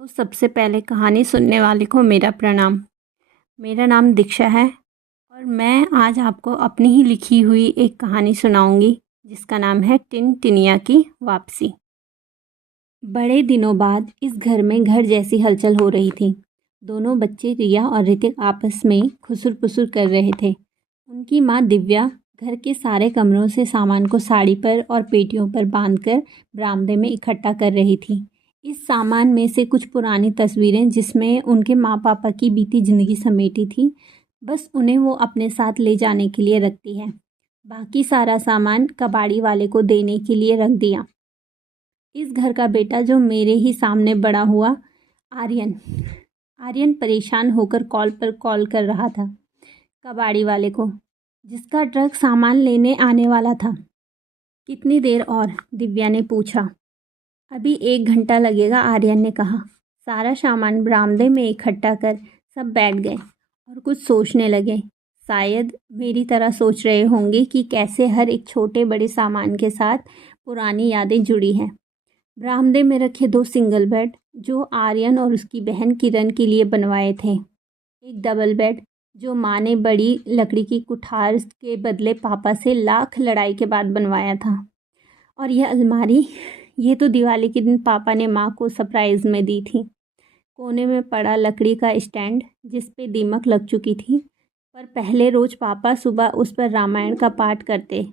तो सबसे पहले कहानी सुनने वाले को मेरा प्रणाम। मेरा नाम दीक्षा है और मैं आज आपको अपनी ही लिखी हुई एक कहानी सुनाऊंगी जिसका नाम है टिन टिनिया की वापसी। बड़े दिनों बाद इस घर में घर जैसी हलचल हो रही थी। दोनों बच्चे रिया और ऋतिक आपस में खुसुर पुसुर कर रहे थे। उनकी माँ दिव्या घर के सारे कमरों से सामान को साड़ी पर और पेटियों पर बांधकर बरामदे में इकट्ठा कर रही थी। इस सामान में से कुछ पुरानी तस्वीरें जिसमें उनके माँ पापा की बीती ज़िंदगी समेटी थी, बस उन्हें वो अपने साथ ले जाने के लिए रखती है। बाकी सारा सामान कबाड़ी वाले को देने के लिए रख दिया। इस घर का बेटा जो मेरे ही सामने बड़ा हुआ, आर्यन परेशान होकर कॉल पर कॉल कर रहा था कबाड़ी वाले को, जिसका ट्रक सामान लेने आने वाला था। कितनी देर और? दिव्या ने पूछा। अभी 1 घंटा लगेगा, आर्यन ने कहा। सारा सामान बरामदे में इकट्ठा कर सब बैठ गए और कुछ सोचने लगे। शायद मेरी तरह सोच रहे होंगे कि कैसे हर एक छोटे बड़े सामान के साथ पुरानी यादें जुड़ी हैं। बरामदे में रखे 2 सिंगल बेड जो आर्यन और उसकी बहन किरण के लिए बनवाए थे, एक डबल बेड जो माँ ने बड़ी लकड़ी की कुठार के बदले पापा से लाख लड़ाई के बाद बनवाया था, और यह अलमारी, ये तो दिवाली के दिन पापा ने माँ को सरप्राइज़ में दी थी। कोने में पड़ा लकड़ी का स्टैंड जिस पे दीमक लग चुकी थी, पर पहले रोज़ पापा सुबह उस पर रामायण का पाठ करते।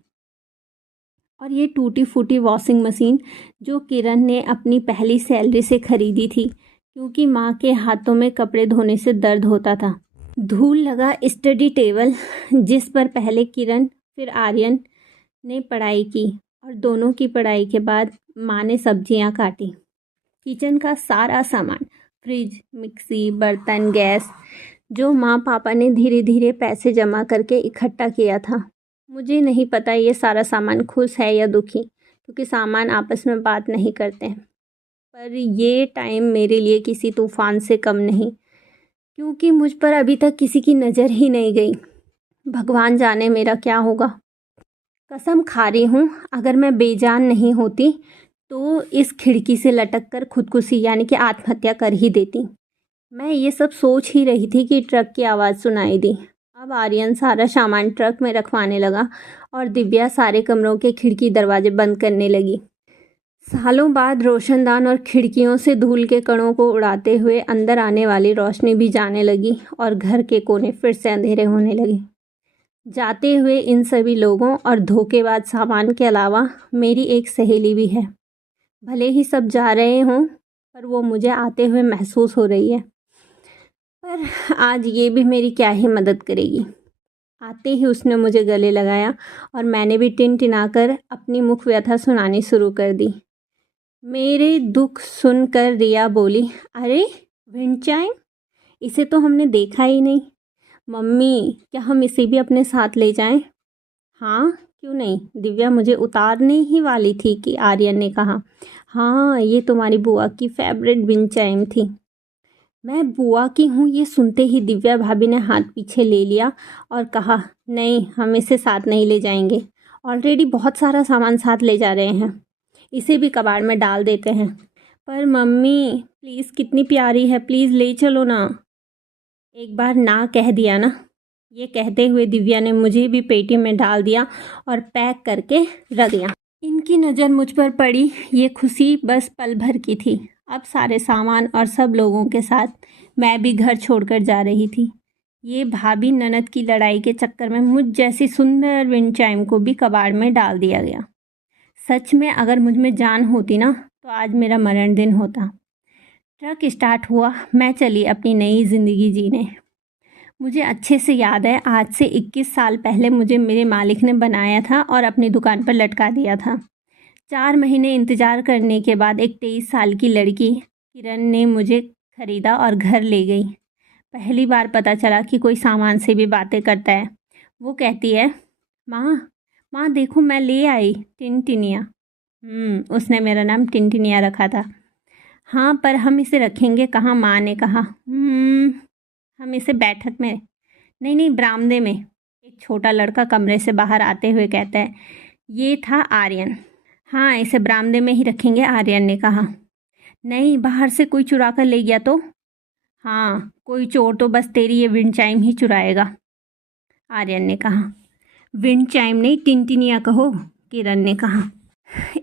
और ये टूटी फूटी वॉशिंग मशीन जो किरण ने अपनी पहली सैलरी से खरीदी थी, क्योंकि माँ के हाथों में कपड़े धोने से दर्द होता था। धूल लगा स्टडी टेबल जिस पर पहले किरण फिर आर्यन ने पढ़ाई की, और दोनों की पढ़ाई के बाद माँ ने सब्जियाँ काटी। किचन का सारा सामान, फ्रिज, मिक्सी, बर्तन, गैस, जो माँ पापा ने धीरे धीरे पैसे जमा करके इकट्ठा किया था। मुझे नहीं पता ये सारा सामान खुश है या दुखी, क्योंकि सामान आपस में बात नहीं करते, पर ये टाइम मेरे लिए किसी तूफान से कम नहीं, क्योंकि मुझ पर अभी तक किसी की नज़र ही नहीं गई। भगवान जाने मेरा क्या होगा। कसम खा रही हूँ, अगर मैं बेजान नहीं होती तो इस खिड़की से लटक कर खुदकुशी यानी कि आत्महत्या कर ही देती। मैं ये सब सोच ही रही थी कि ट्रक की आवाज़ सुनाई दी। अब आर्यन सारा सामान ट्रक में रखवाने लगा और दिव्या सारे कमरों के खिड़की दरवाजे बंद करने लगी। सालों बाद रोशनदान और खिड़कियों से धूल के कणों को उड़ाते हुए अंदर आने वाली रोशनी भी जाने लगी और घर के कोने फिर से अंधेरे होने लगे। जाते हुए इन सभी लोगों और धोखेबाज सामान के अलावा मेरी एक सहेली भी है। भले ही सब जा रहे हों, पर वो मुझे आते हुए महसूस हो रही है। पर आज ये भी मेरी क्या ही मदद करेगी। आते ही उसने मुझे गले लगाया और मैंने भी टिनटिनाकर अपनी मुख व्यथा सुनानी शुरू कर दी। मेरे दुख सुनकर रिया बोली, अरे विंड चाइम, इसे तो हमने देखा ही नहीं। मम्मी, क्या हम इसे भी अपने साथ ले जाएं? हाँ, क्यों नहीं, दिव्या मुझे उतारने ही वाली थी कि आर्यन ने कहा, हाँ ये तुम्हारी बुआ की फेवरेट विंड चाइम थी। मैं बुआ की हूँ, ये सुनते ही दिव्या भाभी ने हाथ पीछे ले लिया और कहा, नहीं, हम इसे साथ नहीं ले जाएंगे। ऑलरेडी बहुत सारा सामान साथ ले जा रहे हैं, इसे भी कबाड़ में डाल देते हैं। पर मम्मी प्लीज़, कितनी प्यारी है, प्लीज़ ले चलो ना। एक बार ना कह दिया ना। ये कहते हुए दिव्या ने मुझे भी पेटी में डाल दिया और पैक करके रख दिया। इनकी नज़र मुझ पर पड़ी, ये खुशी बस पल भर की थी। अब सारे सामान और सब लोगों के साथ मैं भी घर छोड़कर जा रही थी। ये भाभी ननद की लड़ाई के चक्कर में मुझ जैसी सुंदर विंड चाइम को भी कबाड़ में डाल दिया गया। सच में अगर मुझ में जान होती ना, तो आज मेरा मरण दिन होता। ट्रक स्टार्ट हुआ, मैं चली अपनी नई ज़िंदगी जीने। मुझे अच्छे से याद है, आज से 21 साल पहले मुझे मेरे मालिक ने बनाया था और अपनी दुकान पर लटका दिया था। 4 महीने इंतज़ार करने के बाद एक 23 साल की लड़की किरण ने मुझे ख़रीदा और घर ले गई। पहली बार पता चला कि कोई सामान से भी बातें करता है। वो कहती है, माँ देखो मैं ले आई टिनटिनिया। उसने मेरा नाम टिनटिनिया रखा था। हाँ, पर हम इसे रखेंगे कहाँ? माँ ने कहा। हम इसे बैठक में, नहीं, बरामदे में। एक छोटा लड़का कमरे से बाहर आते हुए कहता है, ये था आर्यन। हाँ, इसे बरामदे में ही रखेंगे, आर्यन ने कहा। नहीं, बाहर से कोई चुरा कर ले गया तो? हाँ, कोई चोर तो बस तेरी ये विंड चाइम ही चुराएगा, आर्यन ने कहा। विंड चाइम नहीं, टिनटिनिया कहो, किरण ने कहा।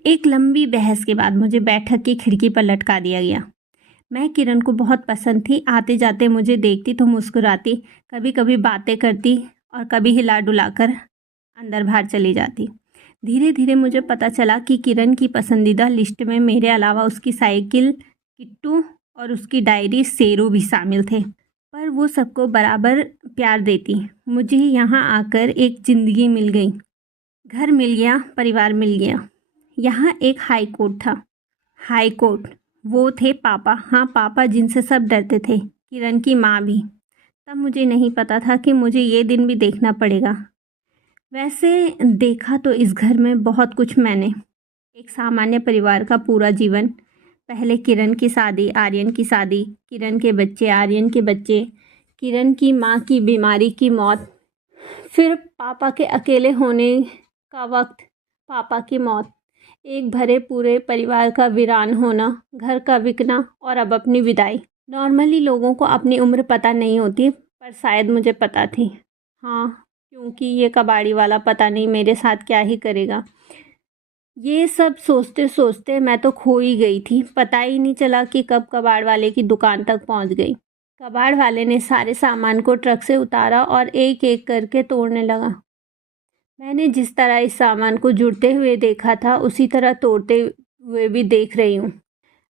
एक लंबी बहस के बाद मुझे बैठक की खिड़की पर लटका दिया गया। मैं किरण को बहुत पसंद थी। आते जाते मुझे देखती तो मुस्कुराती, कभी कभी बातें करती और कभी हिला डुलाकर अंदर बाहर चली जाती। धीरे धीरे मुझे पता चला कि किरण की पसंदीदा लिस्ट में मेरे अलावा उसकी साइकिल किट्टू और उसकी डायरी शेरू भी शामिल थे। पर वो सबको बराबर प्यार देती। मुझे यहाँ आकर एक ज़िंदगी मिल गई, घर मिल गया, परिवार मिल गया। यहाँ एक हाई कोर्ट था। हाई कोर्ट, वो थे पापा। हाँ, पापा जिनसे सब डरते थे, किरण की माँ भी। तब मुझे नहीं पता था कि मुझे ये दिन भी देखना पड़ेगा। वैसे देखा तो इस घर में बहुत कुछ मैंने। एक सामान्य परिवार का पूरा जीवन। पहले किरण की शादी, आर्यन की शादी, किरण के बच्चे, आर्यन के बच्चे, किरण की माँ की बीमारी की मौत, फिर पापा के अकेले होने का वक्त, पापा की मौत, एक भरे पूरे परिवार का वीरान होना, घर का बिकना और अब अपनी विदाई। नॉर्मली लोगों को अपनी उम्र पता नहीं होती, पर शायद मुझे पता थी। हाँ, क्योंकि ये कबाड़ी वाला पता नहीं मेरे साथ क्या ही करेगा। ये सब सोचते सोचते मैं तो खो ही गई थी। पता ही नहीं चला कि कब कबाड़ वाले की दुकान तक पहुंच गई। कबाड़ वाले ने सारे सामान को ट्रक से उतारा और एक एक करके तोड़ने लगा। मैंने जिस तरह इस सामान को जुड़ते हुए देखा था, उसी तरह तोड़ते हुए भी देख रही हूँ।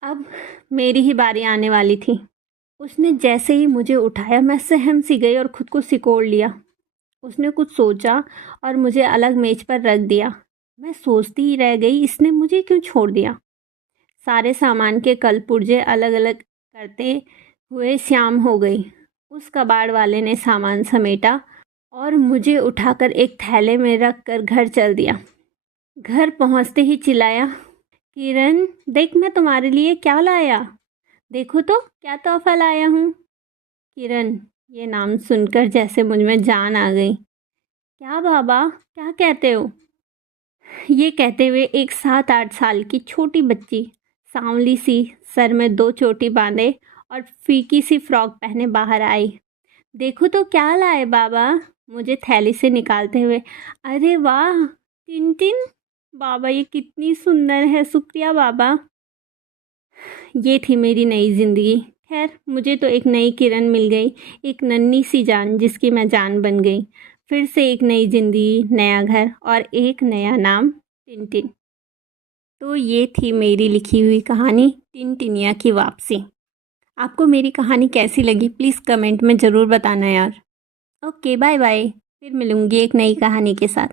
अब मेरी ही बारी आने वाली थी। उसने जैसे ही मुझे उठाया, मैं सहम सी गई और खुद को सिकोड़ लिया। उसने कुछ सोचा और मुझे अलग मेज पर रख दिया। मैं सोचती ही रह गई, इसने मुझे क्यों छोड़ दिया। सारे सामान के कल पुर्जे अलग अलग करते हुए शाम हो गई। उस कबाड़ वाले ने सामान समेटा और मुझे उठाकर एक थैले में रख कर घर चल दिया। घर पहुंचते ही चिल्लाया, किरण देख मैं तुम्हारे लिए क्या लाया, देखो तो क्या तोहफा लाया हूँ। किरण, ये नाम सुनकर जैसे मुझ में जान आ गई। क्या बाबा, क्या कहते हो? ये कहते हुए एक 7-8 साल की छोटी बच्ची, सांवली सी, सर में 2 चोटी बांधे और फीकी सी फ्रॉक पहने बाहर आई। देखो तो क्या लाए बाबा, मुझे थैली से निकालते हुए। अरे वाह टिनटिन, बाबा ये कितनी सुंदर है, शुक्रिया बाबा। ये थी मेरी नई ज़िंदगी। खैर, मुझे तो एक नई किरण मिल गई, एक नन्ही सी जान जिसकी मैं जान बन गई। फिर से एक नई ज़िंदगी, नया घर और एक नया नाम, टिनटिन। तो ये थी मेरी लिखी हुई कहानी, टिनटिनिया की वापसी। आपको मेरी कहानी कैसी लगी प्लीज़ कमेंट में ज़रूर बताना यार। Okay, bye bye. फिर मिलूँगी एक नई कहानी के साथ।